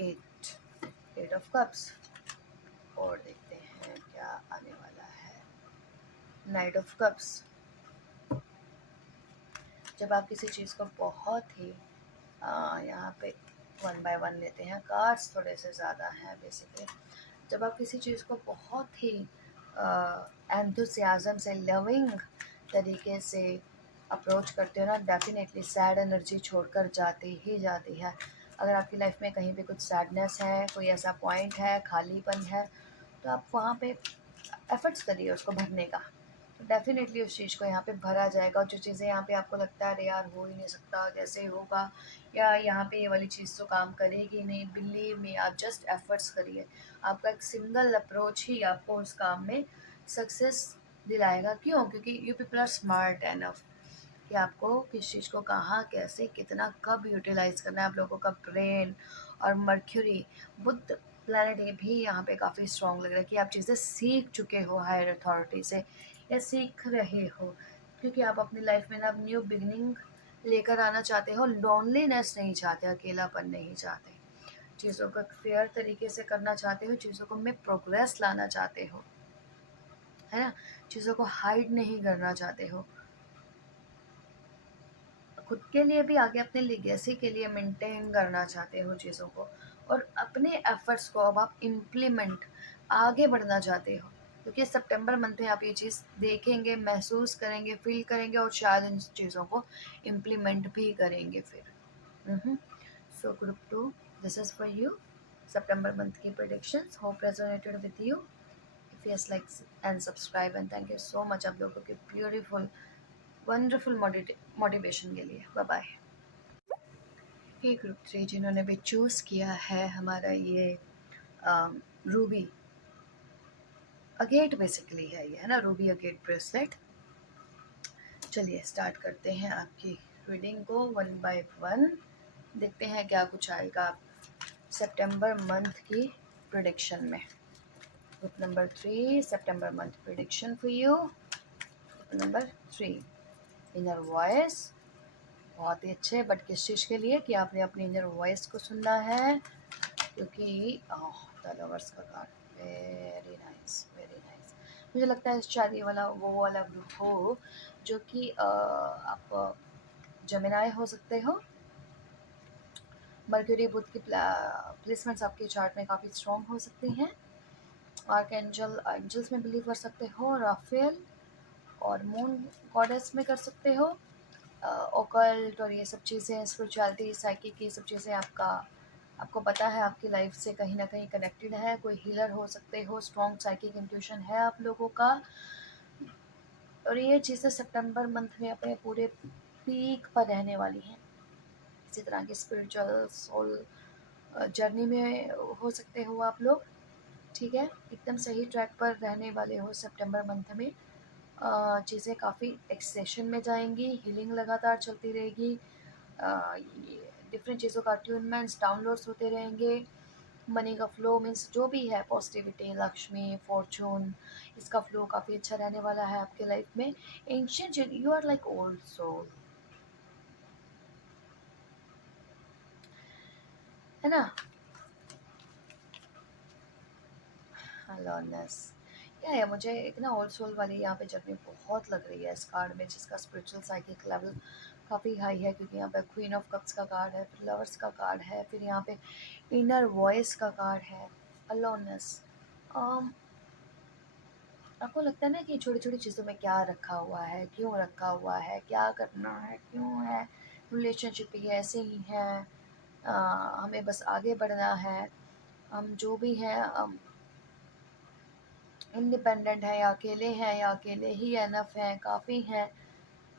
8 of cups, और देखते हैं क्या आने वाला है। नाइट ऑफ कप्स, जब आप किसी चीज़ को बहुत ही यहाँ पे वन बाय वन लेते हैं, कार्ड्स थोड़े से ज़्यादा हैं बेसिकली। जब आप किसी चीज़ को बहुत ही एंथुसियाज्म से, लविंग तरीके से अप्रोच करते हो ना, डेफिनेटली सैड एनर्जी छोड़कर जाती ही जाती है। अगर आपकी लाइफ में कहीं भी कुछ सैडनेस है, कोई ऐसा पॉइंट है, खालीपन है, तो आप वहाँ पे एफर्ट्स करिए उसको भरने का, तो डेफिनेटली उस चीज़ को यहाँ पे भरा जाएगा। और जो चीज़ें यहाँ पे आपको लगता है अरे यार हो ही नहीं सकता, कैसे होगा, या यहाँ पे ये वाली चीज़ तो काम करेगी नहीं, बिलीव मी, आप जस्ट एफर्ट्स करिए। आपका एक सिंगल अप्रोच ही आपको उस काम में सक्सेस दिलाएगा। क्यों? क्योंकि you people are smart enough कि आपको किस चीज़ को कहाँ, कैसे, कितना, कब यूटिलाइज करना है। आप लोगों का ब्रेन और मर्क्यूरी, बुध प्लैनेट, ये भी यहाँ पे काफ़ी स्ट्रॉन्ग लग रहा है कि आप चीज़ें सीख चुके हो हायर अथॉरिटी से या सीख रहे हो, क्योंकि आप अपनी लाइफ में ना न्यू बिगनिंग लेकर आना चाहते हो। लोनलीनेस नहीं चाहते, अकेलापन नहीं चाहते, चीज़ों को फेयर तरीके से करना चाहते हो, चीज़ों को में प्रोग्रेस लाना चाहते हो, है ना, चीज़ों को हाइड नहीं करना चाहते हो, खुद के लिए भी आगे अपने लेगेसी के लिए मेंटेन करना चाहते हो चीज़ों को, और अपने एफर्ट्स को अब आप इम्प्लीमेंट, आगे बढ़ना चाहते हो, क्योंकि सितंबर मंथ में आप ये चीज़ देखेंगे, महसूस करेंगे, फील करेंगे और शायद इन चीज़ों को इम्प्लीमेंट भी करेंगे फिर। So group 2, this is for you, सितंबर मंथ की predictions. Hope resonated with you. If yes, like and subscribe, and thank you so much आप लोगों के ब्यूटीफुल वंडरफुल मोटिवेशन के लिए। Bye bye. ये ग्रुप 3 जिन्होंने भी चूज़ किया है हमारा ये रूबी अगेट बेसिकली है ये, है ना, रूबी अगेट ब्रेसलेट, चलिए स्टार्ट करते हैं आपकी रीडिंग को वन बाय वन। देखते हैं क्या कुछ आएगा सितंबर मंथ की प्रिडिक्शन में। Group number 3 September month prediction for you. Group number 3 inner voice. बहुत ही अच्छे, बट किस चीज़ के लिए कि आपने अपनी इनर वॉइस को सुनना है, क्योंकि द लवर्स का card, very nice very nice. मुझे लगता है शायद ये वाला वो वाला ग्रुप हो जो कि आप जेमिनाई हो सकते हो। मर्क्यूरी बुध की प्लेसमेंट्स आपके चार्ट में काफ़ी स्ट्रॉन्ग हो सकती हैं। एंजल्स में बिलीव कर सकते हो, राफेल और मून गॉडेस में कर सकते हो। ओकल्ट और ये सब चीज़ें, स्पिरिचुअलिटी, साइकिक, ये सब चीज़ें आपको पता है आपकी लाइफ से कहीं ना कहीं कनेक्टेड है। कोई हीलर हो सकते हो, स्ट्रॉन्ग साइकिक इंट्यूशन है आप लोगों का। और ये चीज़ें सितंबर मंथ में अपने पूरे पीक पर रहने वाली हैं। इसी तरह की स्पिरिचुअल सोल जर्नी में हो सकते हो आप लोग। ठीक है, एकदम सही ट्रैक पर रहने वाले हो सितंबर मंथ में। चीज़ें काफ़ी एक्सेशन में जाएंगी, हीलिंग लगातार चलती रहेगी। डिफरेंट चीज़ों का ट्यूनमेंट्स डाउनलोड्स होते रहेंगे। मनी का फ्लो मीन्स जो भी है, पॉजिटिविटी, लक्ष्मी, फॉर्चून, इसका फ्लो काफ़ी अच्छा रहने वाला है आपके लाइफ में। Ancient, you are like old soul, है ना। लॉनेस या मुझे एक ना ओल्ड सोल वाली यहाँ पे जर्नी बहुत लग रही है इस कार्ड में, जिसका स्पिरिचुअल साइकिक लेवल काफ़ी हाई है, क्योंकि यहाँ पे क्वीन ऑफ कप्स का कार्ड है, फिर लवर्स का कार्ड है, फिर यहाँ पे इनर वॉइस का कार्ड है, अलोननेस। आपको लगता है ना कि छोटी छोटी चीज़ों में क्या रखा हुआ है, क्यों रखा हुआ है, क्या करना है, क्यों है, रिलेशनशिप ये ऐसे ही है, हमें बस आगे बढ़ना है, हम जो भी हैं इंडिपेंडेंट है या अकेले हैं या अकेले ही एनफ हैं, काफ़ी हैं।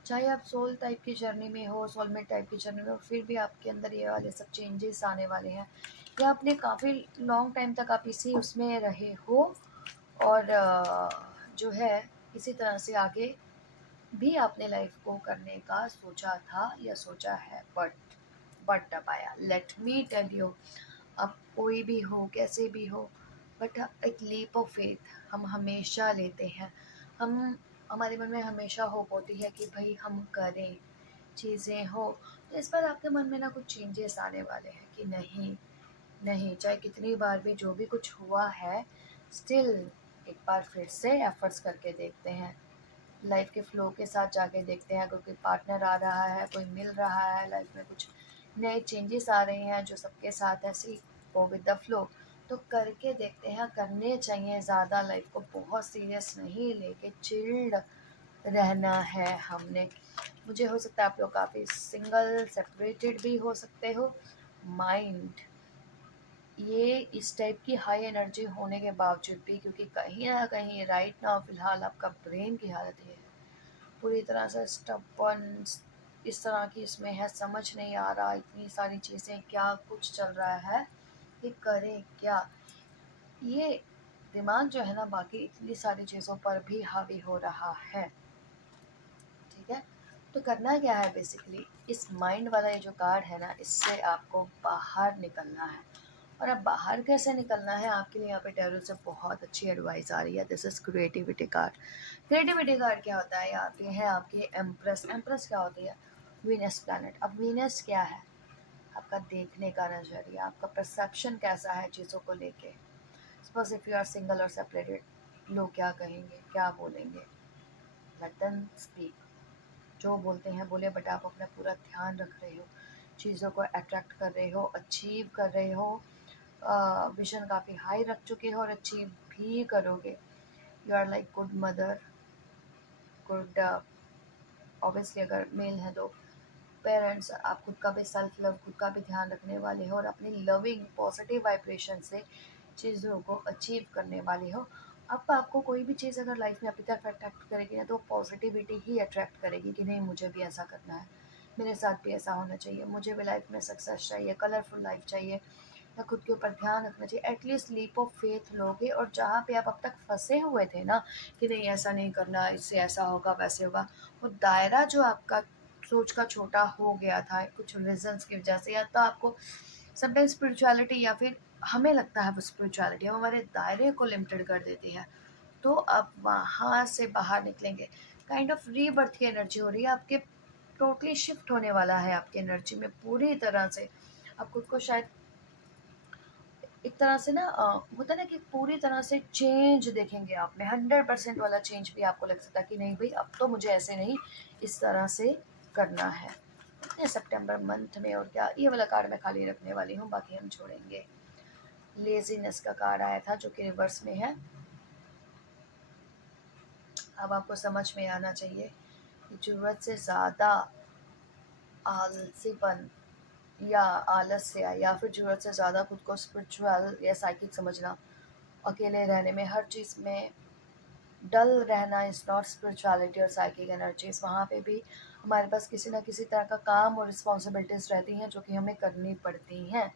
चाहे आप सोल टाइप की जर्नी में हो, सोलमेट टाइप की जर्नी में हो, फिर भी आपके अंदर ये वाले सब चेंजेस आने वाले हैं। या आपने काफ़ी लॉन्ग टाइम तक आप इसी उसमें रहे हो और जो है इसी तरह से आगे भी आपने लाइफ को करने का सोचा था या सोचा है, बट अब आया। लेट मी टेल यू, अब कोई भी हो, कैसे भी हो, बट एक लीप ऑफ फेथ हम हमेशा लेते हैं। हम हमारे मन में हमेशा होप होती है कि भाई हम करें चीज़ें हो। तो इस बार आपके मन में ना कुछ चेंजेस आने वाले हैं कि नहीं, नहीं, चाहे कितनी बार भी जो भी कुछ हुआ है, स्टिल एक बार फिर से एफर्ट्स करके देखते हैं, लाइफ के फ्लो के साथ जाके देखते हैं। अगर कोई पार्टनर आ रहा है, कोई मिल रहा है, लाइफ में कुछ नए चेंजेस आ रहे हैं जो सबके साथ ऐसे ही गो विद द फ्लो, तो करके देखते हैं। करने चाहिए, ज़्यादा लाइफ को बहुत सीरियस नहीं लेके चिल्ड रहना है हमने। मुझे हो सकता है आप लोग काफ़ी सिंगल सेपरेटेड भी हो सकते हो। माइंड ये इस टाइप की हाई एनर्जी होने के बावजूद भी, क्योंकि कहीं ना कहीं राइट नाउ फिलहाल आपका ब्रेन की हालत ये है, पूरी तरह से स्टबर्न इस तरह की इसमें है, समझ नहीं आ रहा इतनी सारी चीज़ें क्या कुछ चल रहा है, ये करें क्या। ये दिमाग जो है ना बाकी इतनी सारी चीज़ों पर भी हावी हो रहा है। ठीक है, तो करना क्या है बेसिकली, इस माइंड वाला ये जो कार्ड है ना, इससे आपको बाहर निकलना है। और अब बाहर कैसे निकलना है आपके लिए, यहाँ पे टैरो से बहुत अच्छी एडवाइस आ रही है। This is creativity card. Creativity card क्या होता है, यहाँ पे है आपकी एम्प्रेस। एम्प्रेस क्या होती है, वीनस प्लैनेट। अब वीनस क्या है, आपका देखने का नज़रिया, आपका परसेप्शन कैसा है चीज़ों को लेके। Suppose if you are single और सेपरेटेड, लोग क्या कहेंगे, क्या बोलेंगे, लेट देम स्पीक, जो बोलते हैं बोले, बट आप अपना पूरा ध्यान रख रहे हो, चीज़ों को अट्रैक्ट कर रहे हो, अचीव कर रहे हो, विजन काफ़ी हाई रख चुके हो और अचीव भी करोगे। You are like good mother, good, obviously अगर मेल है तो पेरेंट्स। आप खुद का भी सेल्फ लव, खुद का भी ध्यान रखने वाले हो और अपनी लविंग पॉजिटिव वाइब्रेशन से चीज़ों को अचीव करने वाले हो। अब आपको कोई भी चीज़ अगर लाइफ में अपनी तरफ अट्रैक्ट करेगी ना, तो पॉजिटिविटी ही अट्रैक्ट करेगी कि नहीं मुझे भी ऐसा करना है, मेरे साथ भी ऐसा होना चाहिए, मुझे भी लाइफ में सक्सेस चाहिए, कलरफुल लाइफ चाहिए, या खुद के ऊपर ध्यान रखना चाहिए। एटलीस्ट लीप ऑफ फेथ लोगे, और जहाँ पे आप अब तक फंसे हुए थे ना कि नहीं ऐसा नहीं करना, इससे ऐसा होगा वैसे होगा, वो दायरा जो आपका सोच का छोटा हो गया था कुछ रीजंस की वजह से, या तो आपको समटाइम्स स्पिरिचुअलिटी, या फिर हमें लगता है वो स्पिरिचुअलिटी हम हमारे दायरे को लिमिटेड कर देती है, तो अब वहाँ से बाहर निकलेंगे। काइंड ऑफ रीबर्थ की एनर्जी हो रही है आपके, टोटली शिफ्ट होने वाला है आपकी एनर्जी में पूरी तरह से। आप खुद को शायद एक तरह से ना होता है ना कि पूरी तरह से चेंज देखेंगे आप में, 100% वाला चेंज भी आपको लग सकता है कि नहीं भाई अब तो मुझे ऐसे नहीं, इस तरह से करना है। इतने सितंबर मंथ में, और क्या ये वाला कार्ड मैं खाली रखने वाली हूँ, बाकी हम छोड़ेंगे। लेजीनेस का कार्ड आया था जो कि रिवर्स में है। अब आपको समझ में आना चाहिए कि ज़रूरत से ज़्यादा आलसीपन या आलस्य, या फिर ज़रूरत से ज़्यादा खुद को स्पिरिचुअल या साइकिक समझना, अकेले रहने में, हर चीज़ में डल रहना इज़ नॉट स्पिरिचुअलिटी और साइकिक एनर्जीज। वहाँ पे भी हमारे पास किसी ना किसी तरह का काम और रिस्पॉन्सिबिलिटीज़ रहती हैं जो कि हमें करनी पड़ती हैं।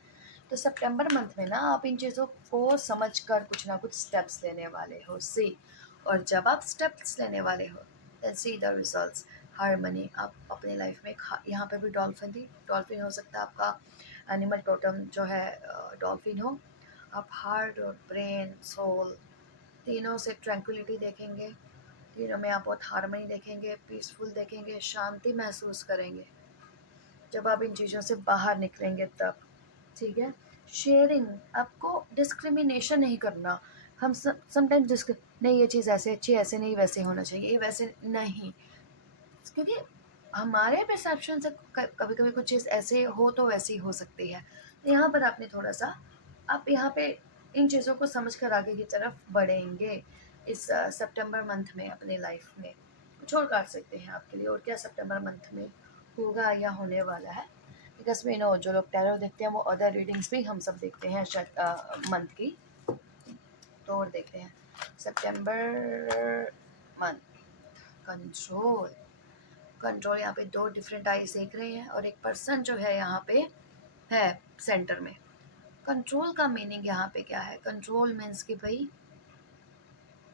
तो सितंबर मंथ में ना आप इन चीज़ों को समझ कर कुछ ना कुछ स्टेप्स लेने वाले हो, सी। और जब आप स्टेप्स लेने वाले हो then see the results. Harmony आप अपनी लाइफ में यहाँ पे भी डॉल्फिन थी, डॉल्फिन हो सकता है आपका एनिमल टोटम जो है, डॉल्फिन हो। आप हार्ट और ब्रेन सोल तीनों से ट्रैंक्विलिटी देखेंगे, तीनों में आप बहुत हारमनी देखेंगे, पीसफुल देखेंगे, शांति महसूस करेंगे जब आप इन चीज़ों से बाहर निकलेंगे तब। ठीक है। शेयरिंग, आपको डिस्क्रिमिनेशन नहीं करना। हम समटाइम्स नहीं ये चीज़ ऐसे अच्छी, ऐसे नहीं, वैसे होना चाहिए, ये वैसे नहीं, क्योंकि हमारे परसेप्शन से कभी कभी कुछ चीज़ ऐसे हो तो वैसी हो सकती है। तो यहाँ पर आपने थोड़ा सा, आप यहाँ पे इन चीज़ों को समझ कर आगे की तरफ बढ़ेंगे इस सितंबर मंथ में अपनी लाइफ में। कुछ और काट सकते हैं आपके लिए, और क्या सितंबर मंथ में होगा या होने वाला है, बिकॉज वी नो जो लोग टैरो देखते हैं वो अदर रीडिंग्स भी हम सब देखते हैं शायद मंथ की। तो और देखते हैं सितंबर मंथ। कंट्रोल, कंट्रोल यहाँ पे दो डिफरेंट आईज देख रहे हैं, और एक पर्सन जो है यहाँ पे है सेंटर में। कंट्रोल का मीनिंग यहाँ पे क्या है? कंट्रोल मीन्स कि भाई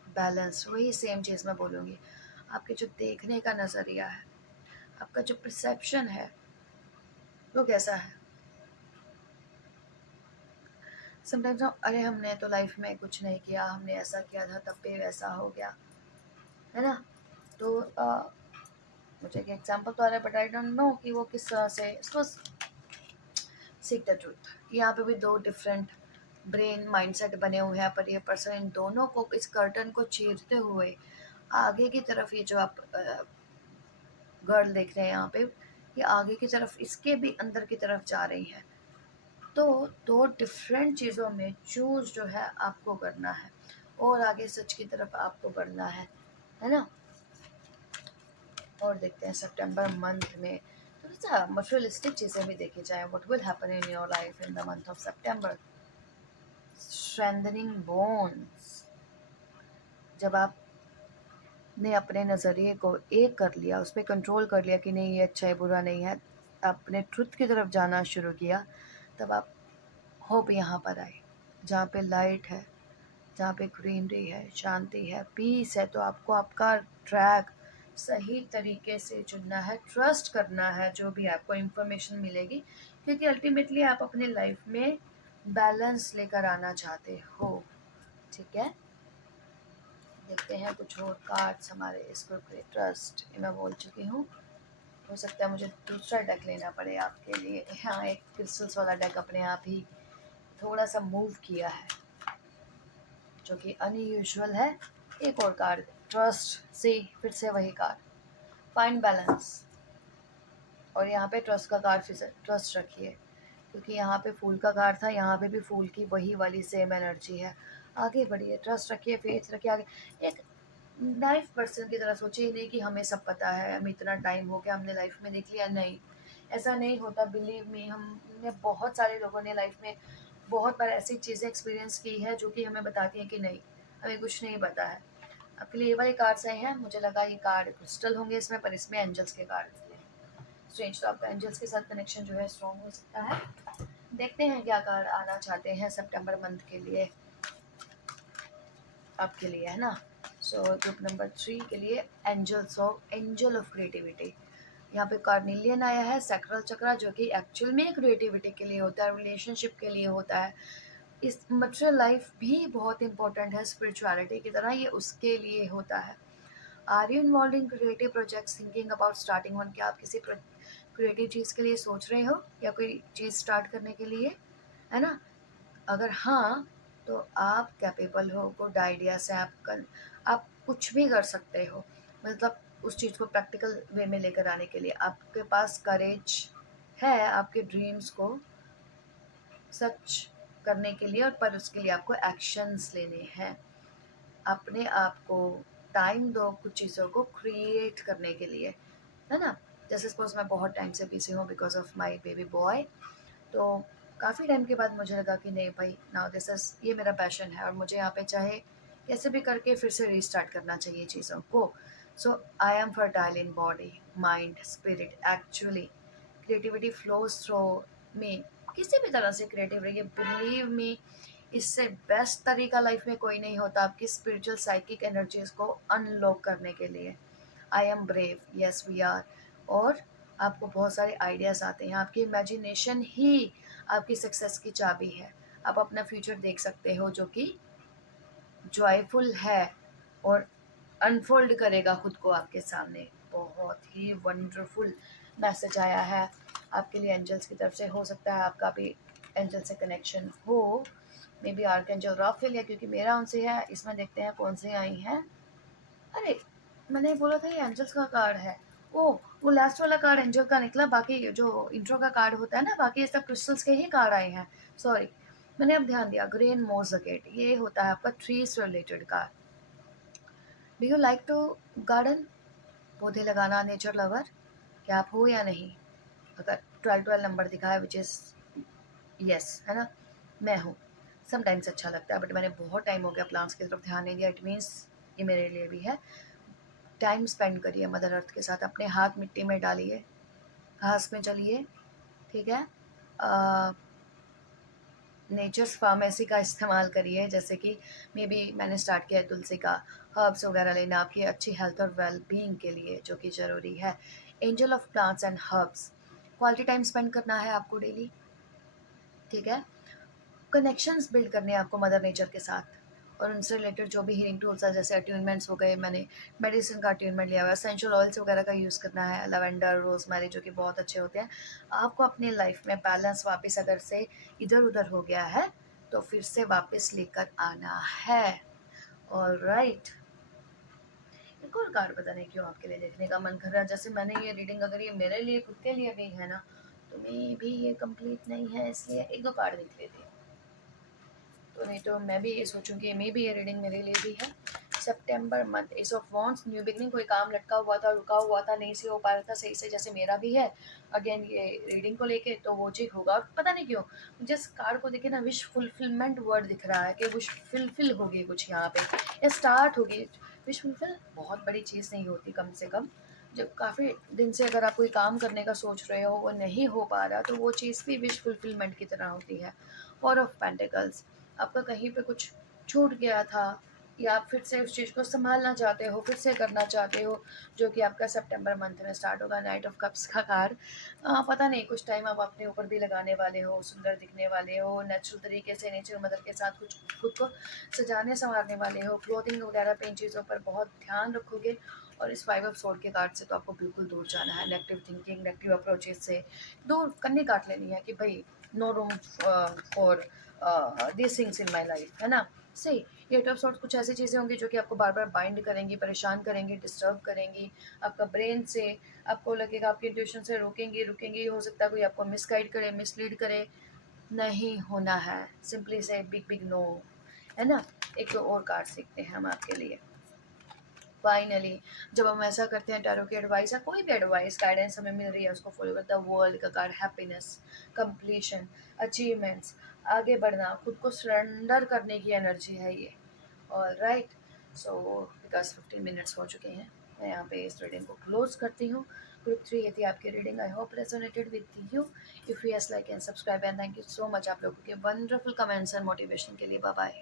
बैलेंस, वही सेम चीज़ मैं बोलूँगी। आपके जो देखने का नज़रिया है, आपका जो परसेप्शन है वो कैसा है। समटाइम्स हम अरे हमने तो लाइफ में कुछ नहीं किया, हमने ऐसा किया था तब पे वैसा हो गया, है ना। तो मुझे एक एग्जांपल तो आ रहा है बट आई डोंट नो कि वो किस तरह से इसको सीक द ट्रूथ। यहाँ पे भी दो डिफरेंट ब्रेन माइंडसेट बने हुए हैं, पर ये पर्सन इन दोनों को, इस कर्टन को चीरते हुए आगे की तरफ, ये जो आप गर्ल देख रहे हैं यहाँ पे, ये आगे की तरफ, इसके भी अंदर की तरफ जा रही है। तो दो डिफरेंट चीज़ों में चूज जो है आपको करना है, और आगे सच की तरफ आपको बढ़ना है ना। और देखते हैं सितंबर मंथ में थोड़ा सा मटेरियलिस्टिक चीज़ें भी देखी जाए। What will happen in your life in the month of September? Strengthening bones, जब आपने अपने नज़रिए को एक कर लिया, उस पर कंट्रोल कर लिया कि नहीं ये अच्छा है बुरा नहीं है, अपने ट्रुथ की तरफ जाना शुरू किया, तब आप होप यहाँ पर आए जहाँ पे लाइट है, जहाँ पे ग्रीनरी है, शांति है, पीस है। तो आपको आपका ट्रैक सही तरीके से चुनना है, ट्रस्ट करना है जो भी आपको इन्फॉर्मेशन मिलेगी, क्योंकि अल्टीमेटली आप अपने लाइफ में बैलेंस लेकर आना चाहते हो। ठीक है। देखते हैं कुछ और कार्ड्स हमारे इस ग्रुप के। ट्रस्ट ये मैं बोल चुकी हूँ। हो सकता है मुझे दूसरा डेक लेना पड़े आपके लिए। हाँ, एक क्रिस्टल्स वाला डेक अपने आप ही थोड़ा सा मूव किया है जो कि अनयूजुअल है। एक और कार्ड, ट्रस्ट से, फिर से वही कार्ड, फाइंड बैलेंस। और यहाँ पे ट्रस्ट का कार्ड, फिर से ट्रस्ट रखिए, क्योंकि यहाँ पे फूल का कार्ड था, यहाँ पे भी फूल की वही वाली सेम एनर्जी है। आगे बढ़िए, ट्रस्ट रखिए, फेथ रखिए, आगे एक लाइफ पर्सन की तरह सोचिए, नहीं कि हमें सब पता है, हमें इतना टाइम हो गया, हमने लाइफ में देख लिया, नहीं, ऐसा नहीं होता। बिलीव मी, हमने बहुत सारे लोगों ने लाइफ में बहुत बार ऐसी चीज़ें एक्सपीरियंस की है जो कि हमें बताती हैं कि नहीं, हमें कुछ नहीं पता है। आपके लिए ये वाले कार्ड्स आए हैं, मुझे लगा ये कार्ड क्रिस्टल होंगे इसमें, पर इसमें एंजल्स के कार्ड निकले। स्ट्रेंज, तो आपका एंजल्स के साथ कनेक्शन जो है स्ट्रॉन्ग हो सकता है। देखते हैं क्या कार्ड आना चाहते हैं सितंबर मंथ के लिए आपके लिए, है ना। सो ग्रुप नंबर 3 के लिए एंजल ऑफ क्रिएटिविटी। यहाँ पे कार्निलियन आया है, सैक्रल चक्रा, जो कि एक्चुअल में क्रिएटिविटी के लिए होता है, रिलेशनशिप के लिए होता है। इस मटेरियल लाइफ भी बहुत इंपॉर्टेंट है स्पिरिचुअलिटी की तरह, ये उसके लिए होता है। Are you involved in creative projects, thinking about starting one? क्या आप किसी क्रिएटिव चीज़ के लिए सोच रहे हो या कोई चीज़ स्टार्ट करने के लिए, है ना। अगर हाँ, तो आप कैपेबल हो गुड आइडिया से, आप कुछ भी कर सकते हो, मतलब उस चीज़ को प्रैक्टिकल वे में लेकर आने के लिए आपके पास करेज है आपके ड्रीम्स को सच करने के लिए, और पर उसके लिए आपको एक्शंस लेने हैं। अपने आप को टाइम दो कुछ चीज़ों को क्रिएट करने के लिए, है ना। जैसे सपोज मैं बहुत टाइम से बिजी हूँ because of my baby boy, तो काफ़ी टाइम के बाद मुझे लगा कि नहीं भाई, नाउ दिस इज़, ये मेरा पैशन है और मुझे यहाँ पे चाहे कैसे भी करके फिर से रीस्टार्ट करना चाहिए चीज़ों को। So I am fertile in body mind spirit actually, creativity flows through me. किसी भी तरह से क्रिएटिव रहिए, बिलीव मी, इससे बेस्ट तरीका लाइफ में कोई नहीं होता आपकी स्पिरिचुअल साइकिक एनर्जीज को अनलॉक करने के लिए। I am brave, yes we are. और आपको बहुत सारे आइडियाज़ आते हैं, आपकी इमेजिनेशन ही आपकी सक्सेस की चाबी है। आप अपना फ्यूचर देख सकते हो जो कि जॉयफुल है और अनफोल्ड करेगा खुद को आपके सामने। बहुत ही वंडरफुल मैसेज आया है आपके लिए एंजल्स की तरफ से। हो सकता है आपका भी एंजल से कनेक्शन हो, maybe archangel Raphael, या क्योंकि मेरा उनसे है। इसमें देखते हैं कौन से आई हैं। अरे, मैंने बोला था ये एंजल्स का कार्ड है। ओ, वो लास्ट वाला कार्ड एंजल का निकला, बाकी जो इंट्रो का कार्ड होता है ना, बाकी ये सब क्रिस्टल्स के ही कार्ड आए हैं। सॉरी, मैंने अब ध्यान दिया। ग्रीन मोज़ेकेट, ये होता है आपका ट्री से related card. Do you like to garden, पौधे लगाना, नेचर लवर? क्या आप हो या नहीं? अगर 12 नंबर दिखा है विच इज़ यस, है ना, मैं हूँ। समटाइम्स अच्छा लगता है बट मैंने बहुत टाइम हो गया प्लांट्स की तरफ ध्यान नहीं दिया, इट मीन्स ये मेरे लिए भी है। टाइम स्पेंड करिए मदर अर्थ के साथ, अपने हाथ मिट्टी में डालिए, घास में चलिए, ठीक है। नेचर्स फार्मेसी का इस्तेमाल करिए, जैसे कि मे बी मैंने स्टार्ट किया है तुलसी का, हर्ब्स वगैरह लेना आपकी अच्छी हेल्थ और वेल बीइंग के लिए, जो कि ज़रूरी है। Angel of plants and herbs, quality time spend करना है आपको डेली, ठीक है। कनेक्शंस बिल्ड करने हैं आपको मदर नेचर के साथ, और उनसे रिलेटेड जो भी हीलिंग टूल्स हैं जैसे अट्यूनमेंट्स हो गए, मैंने मेडिसिन का अट्यूनमेंट लिया हुआ है, एसेंशियल ऑयल्स वगैरह का यूज़ करना है, लवेंडर, रोजमेरी, जो कि बहुत अच्छे होते हैं। आपको अपनी लाइफ में बैलेंस वापस अगर से इधर उधर हो गया है तो फिर से वापस लेकर आना है। और राइट, एक और कार्ड पता नहीं क्यों आपके लिए देखने का मन कर रहा है। जैसे मैंने ये रीडिंग, अगर ये मेरे लिए खुद के लिए भी है ना, तो मे भी ये कंप्लीट नहीं है, इसलिए एक दो कार्ड निकले थे। तो नहीं तो मैं भी ये सोचूंगी मे बी ये रीडिंग मेरे लिए भी है। सितंबर month, ace of wands, new beginning, कोई काम लटका हुआ था, रुका हुआ था, नहीं से हो पा रहा था सही से, जैसे मेरा भी है। अगेन ये रीडिंग को लेके तो वो चीज होगा, और पता नहीं क्यों मुझे इस कार्ड को देखे ना विश फुलफिलमेंट वर्ड दिख रहा है कि विश फुलफिल होगी कुछ यहाँ पे, या स्टार्ट होगी। विश फुलफिल बहुत बड़ी चीज़ नहीं होती, कम से कम जब काफ़ी दिन से अगर आप कोई काम करने का सोच रहे हो वो नहीं हो पा रहा, तो वो चीज़ भी विश फुलफिलमेंट की तरह होती है। फोर ऑफ पेंटिकल्स, आपका कहीं पे कुछ छूट गया था, या आप फिर से उस चीज़ को संभालना चाहते हो, फिर से करना चाहते हो, जो कि आपका सितंबर मंथ में स्टार्ट होगा। नाइट ऑफ कप्स का कार्ड, पता नहीं कुछ टाइम आप अपने ऊपर भी लगाने वाले हो, सुंदर दिखने वाले हो, नेचुरल तरीके से नेचर मदर के साथ कुछ खुद को सजाने संवारने वाले हो, क्लोथिंग वगैरह पे इन चीज़ों पर बहुत ध्यान रखोगे। और इस फाइव ऑफ सोर्ड के कार्ड से तो आपको बिल्कुल दूर जाना है, नेगेटिव थिंकिंग, नेगेटिव अप्रोचेज से दूर कन्नी काट लेनी है कि भाई no room for this things in my life, है ना। सही, एट ऑफ सॉर्ट्स कुछ ऐसी चीज़ें होंगी जो कि आपको बार बार बाइंड करेंगी, परेशान करेंगी, डिस्टर्ब करेंगी आपका ब्रेन से। आपको लगेगा आपकी इंट्यूशन से रुकेंगी रुकेंगी, हो सकता है कोई आपको मिसगाइड करे, मिसलीड करे। नहीं होना है, सिंपली से बिग बिग नो, है ना। एक दो और कार्ड सीखते हैं हम आपके लिए। फाइनली जब हम ऐसा करते हैं, टैरो की एडवाइस या कोई भी एडवाइस गाइडेंस हमें मिल रही है उसको फॉलो करते हैं। वर्ल्ड का कार्ड हैप्पीनेस, कंप्लीशन, अचीवमेंट्स, आगे बढ़ना, खुद को सरेंडर करने की एनर्जी है ये। और राइट, सो बिकॉज 15 मिनट्स हो चुके हैं, मैं यहाँ पे इस रीडिंग को क्लोज करती हूँ। ग्रुप 3 ये थी आपकी reading. I hope resonated with you. If yes, like and subscribe and thank you so much आप लोगों के वंडरफुल कमेंट्स एंड मोटिवेशन के लिए। Bye bye.